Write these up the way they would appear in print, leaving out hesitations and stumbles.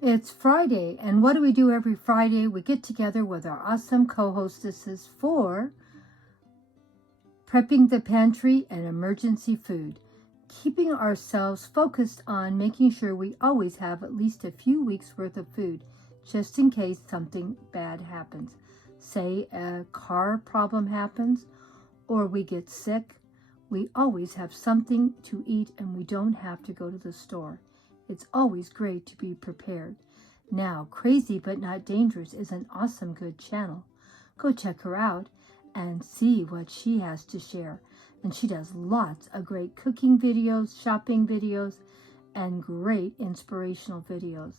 It's Friday, and what do we do every Friday? We get together with our awesome co-hostesses for prepping the pantry and emergency food, keeping ourselves focused on making sure we always have at least a few weeks worth of food, just in case something bad happens. Say a car problem happens or we get sick. We always have something to eat and we don't have to go to the store. It's always great to be prepared. Now, Crazy But Not Dangerous is an awesome good channel. Go check her out and see what she has to share. And she does lots of great cooking videos, shopping videos, and great inspirational videos.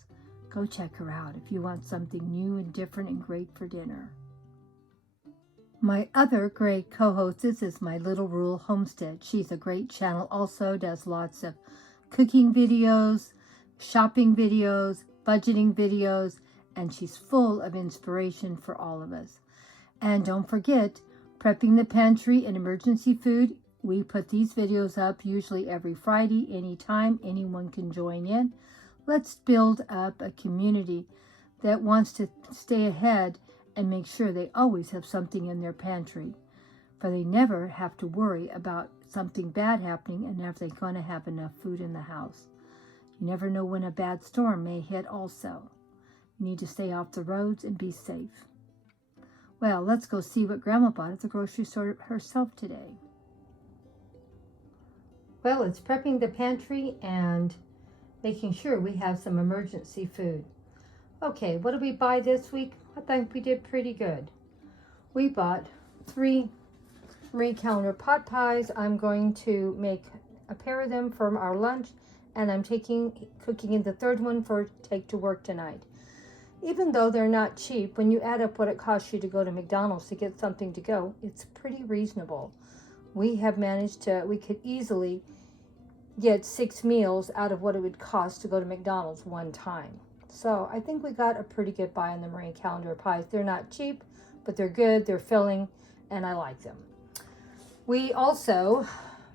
Go check her out if you want something new and different and great for dinner. My other great co-hostess is my little rural Homestead. She's a great channel also, does lots of cooking videos, shopping videos, budgeting videos, and she's full of inspiration for all of us. And don't forget, prepping the pantry and emergency food. We put these videos up usually every Friday, anytime. Anyone can join in. Let's build up a community that wants to stay ahead and make sure they always have something in their pantry, for they never have to worry about something bad happening and if they're going to have enough food in the house. You never know when a bad storm may hit also. You need to stay off the roads and be safe. Well, let's go see what Grandma bought at the grocery store herself today. Well, it's prepping the pantry and making sure we have some emergency food. Okay, what did we buy this week? I think we did pretty good. We bought 3 Marie Calendar pot pies. I'm going to make a pair of them for our lunch, and I'm cooking in the 3rd one for take to work tonight. Even though they're not cheap, when you add up what it costs you to go to McDonald's to get something to go, it's pretty reasonable. We have managed to, we could easily get 6 meals out of what it would cost to go to McDonald's one time. So I think we got a pretty good buy on the Marie Calendar pies. They're not cheap, but they're good, they're filling, and I like them. We also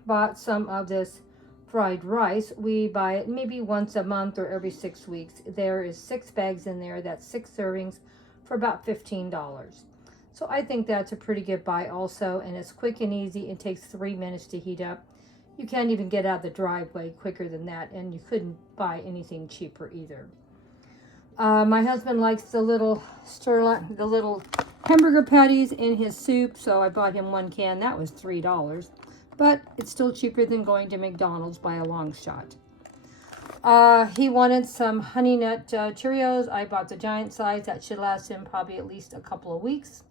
bought some of this fried rice. We buy it maybe once a month or every 6 weeks. There is 6 bags in there. That's 6 servings for about $15. So I think that's a pretty good buy also, and it's quick and easy. It takes 3 minutes to heat up. You can't even get out the driveway quicker than that, and you couldn't buy anything cheaper either. My husband likes the little hamburger patties in his soup, so I bought him 1 can. That was $3, but it's still cheaper than going to McDonald's by a long shot. He wanted some Honey Nut Cheerios. I bought the giant size. That should last him probably at least a couple of weeks.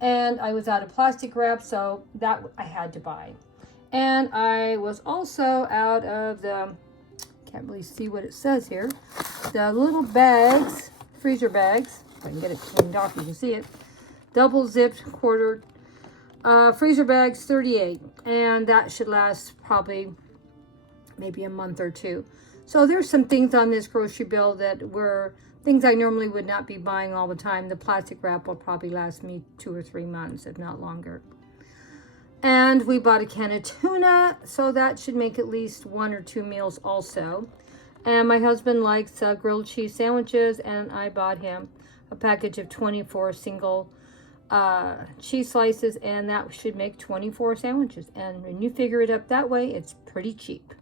And I was out of plastic wrap, so that I had to buy. And I was also out of the, can't really see what it says here, the little bags, freezer bags. If I can get it cleaned off, you can see it. Double zipped quarter freezer bags, 38, and that should last probably maybe a month or 2. So there's some things on this grocery bill that were things I normally would not be buying all the time. The plastic wrap will probably last me 2 or 3 months, if not longer. And we bought a can of tuna, so that should make at least 1 or 2 meals also. And my husband likes grilled cheese sandwiches, and I bought him a package of 24 single cheese slices, and that should make 24 sandwiches. And when you figure it up that way, it's pretty cheap.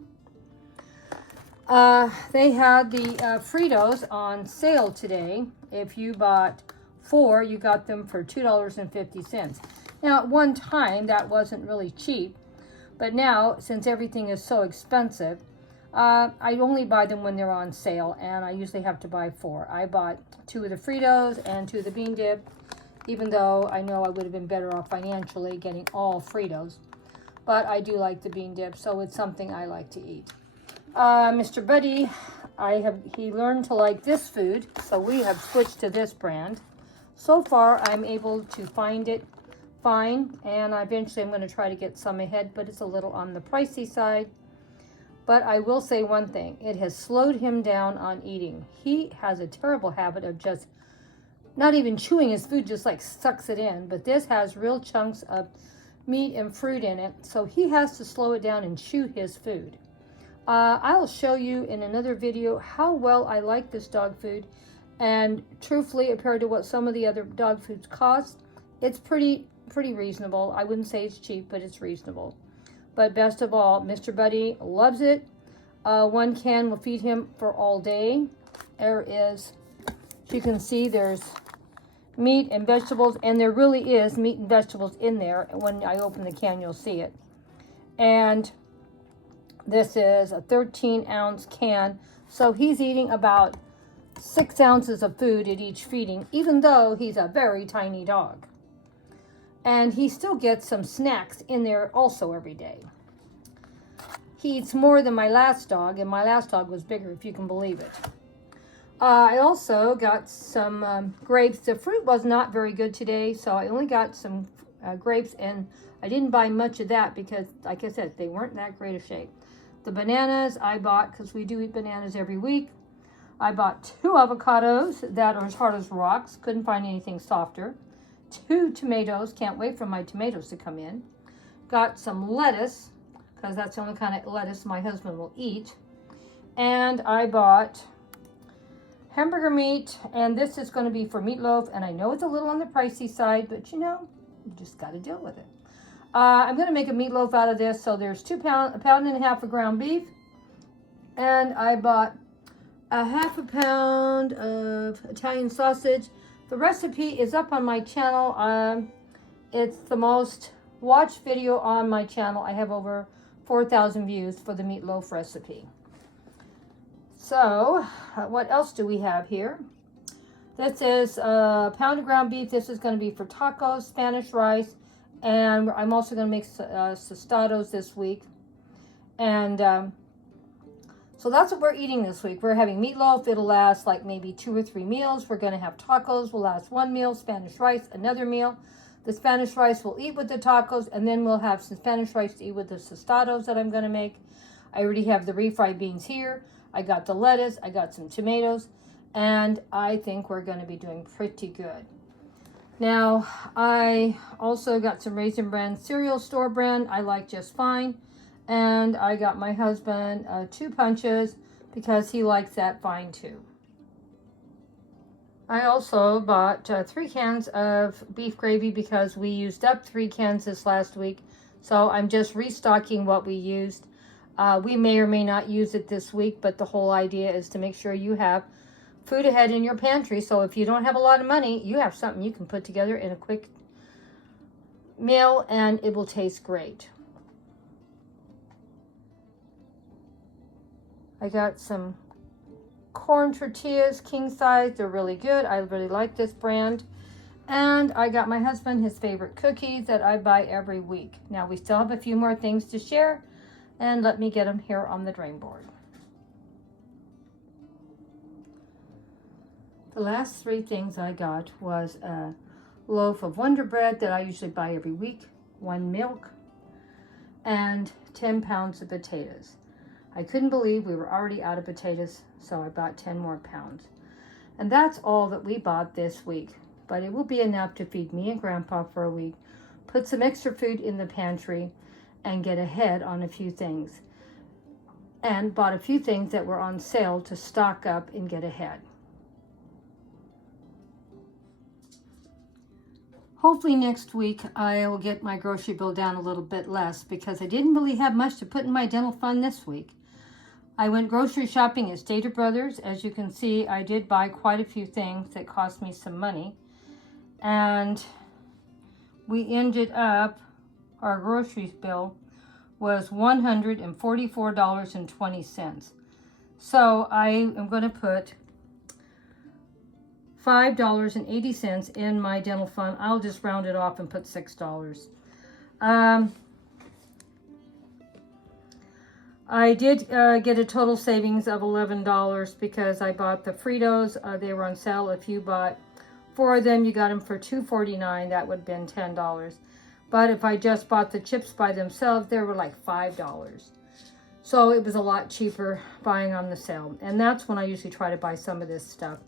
They had the Fritos on sale today. If you bought 4, you got them for $2.50. Now, at one time, that wasn't really cheap, but now, since everything is so expensive, I only buy them when they're on sale, and I usually have to buy 4. I bought 2 of the Fritos and 2 of the bean dip, even though I know I would have been better off financially getting all Fritos, but I do like the bean dip, so it's something I like to eat. Mr. Buddy, he learned to like this food, so we have switched to this brand. So far, I'm able to find it fine, and eventually I'm going to try to get some ahead, but it's a little on the pricey side. But I will say one thing, it has slowed him down on eating. He has a terrible habit of just not even chewing his food, just like sucks it in. But this has real chunks of meat and fruit in it, so he has to slow it down and chew his food. I'll show you in another video how well I like this dog food. And truthfully, compared to what some of the other dog foods cost, it's pretty reasonable. I wouldn't say it's cheap, but it's reasonable. But best of all, Mr. Buddy loves it. One can will feed him for all day. There is, as you can see, there's meat and vegetables, and there really is meat and vegetables in there. And when I open the can, you'll see it. And this is a 13-ounce can, so he's eating about 6 ounces of food at each feeding, even though he's a very tiny dog. And he still gets some snacks in there also every day. He eats more than my last dog, and my last dog was bigger, if you can believe it. I also got some grapes. The fruit was not very good today, so I only got some grapes, and I didn't buy much of that because, like I said, they weren't that great of shape. The bananas I bought, because we do eat bananas every week. I bought 2 avocados that are as hard as rocks. Couldn't find anything softer. 2 tomatoes. Can't wait for my tomatoes to come in. Got some lettuce, because that's the only kind of lettuce my husband will eat. And I bought hamburger meat, and this is going to be for meatloaf. And I know it's a little on the pricey side, but you know, you just got to deal with it. I'm going to make a meatloaf out of this. So there's 1.5 pounds of ground beef. And I bought a 1/2 pound of Italian sausage. The recipe is up on my channel. It's the most watched video on my channel. I have over 4,000 views for the meatloaf recipe. So, what else do we have here? This is a pound of ground beef. This is going to be for tacos, Spanish rice, and I'm also going to make tostados this week. And so that's what we're eating this week. We're having meatloaf. It'll last like maybe 2 or 3 meals. We're going to have tacos. Will last 1 meal. Spanish rice, another meal. The Spanish rice we'll eat with the tacos, and then we'll have some Spanish rice to eat with the tostados that I'm going to make. I already have the refried beans here. I got the lettuce. I got some tomatoes. And I think we're going to be doing pretty good. Now, I also got some Raisin Bran cereal, store brand. I like just fine. And I got my husband 2 punches because he likes that fine too. I also bought 3 cans of beef gravy because we used up 3 cans this last week. So I'm just restocking what we used. We may or may not use it this week, but the whole idea is to make sure you have food ahead in your pantry. So if you don't have a lot of money, you have something you can put together in a quick meal and it will taste great. I got some corn tortillas, king size. They're really good. I really like this brand. And I got my husband his favorite cookies that I buy every week. Now we still have a few more things to share, and let me get them here on the drain board. The last 3 things I got was a loaf of Wonder Bread that I usually buy every week, 1 milk, and 10 pounds of potatoes. I couldn't believe we were already out of potatoes, so I bought 10 more pounds. And that's all that we bought this week. But it will be enough to feed me and Grandpa for a week, put some extra food in the pantry, and get ahead on a few things. And bought a few things that were on sale to stock up and get ahead. Hopefully next week I will get my grocery bill down a little bit less because I didn't really have much to put in my dental fund this week. I went grocery shopping at Stater Brothers. As you can see, I did buy quite a few things that cost me some money. And we ended up, our groceries bill was $144.20. So I am going to put $5.80 in my dental fund. I'll just round it off and put $6. I did get a total savings of $11 because I bought the Fritos. They were on sale. If you bought 4 of them, you got them for $2.49. That would have been $10. But if I just bought the chips by themselves, they were like $5. So it was a lot cheaper buying on the sale. And that's when I usually try to buy some of this stuff.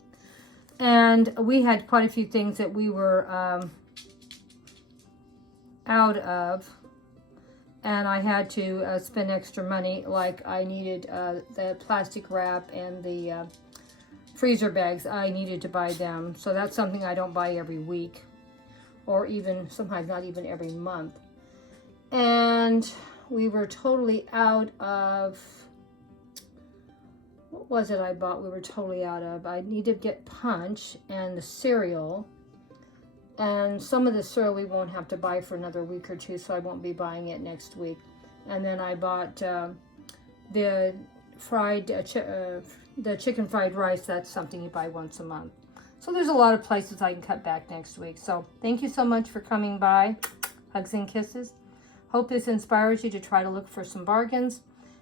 And we had quite a few things that we were out of. and I had to spend extra money, like I needed the plastic wrap and the freezer bags. I needed to buy them, so that's something I don't buy every week, or even sometimes not even every month. And we were totally out of, what was it I bought? We were totally out of. I need to get Punch and the cereal. And some of the cereal we won't have to buy for another week or two, so I won't be buying it next week. And then I bought the chicken fried rice. That's something you buy once a month. So there's a lot of places I can cut back next week. So thank you so much for coming by. Hugs and kisses. Hope this inspires you to try to look for some bargains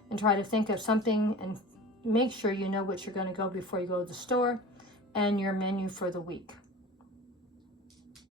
and try to think of something, and make sure you know what you're going to go before you go to the store and your menu for the week.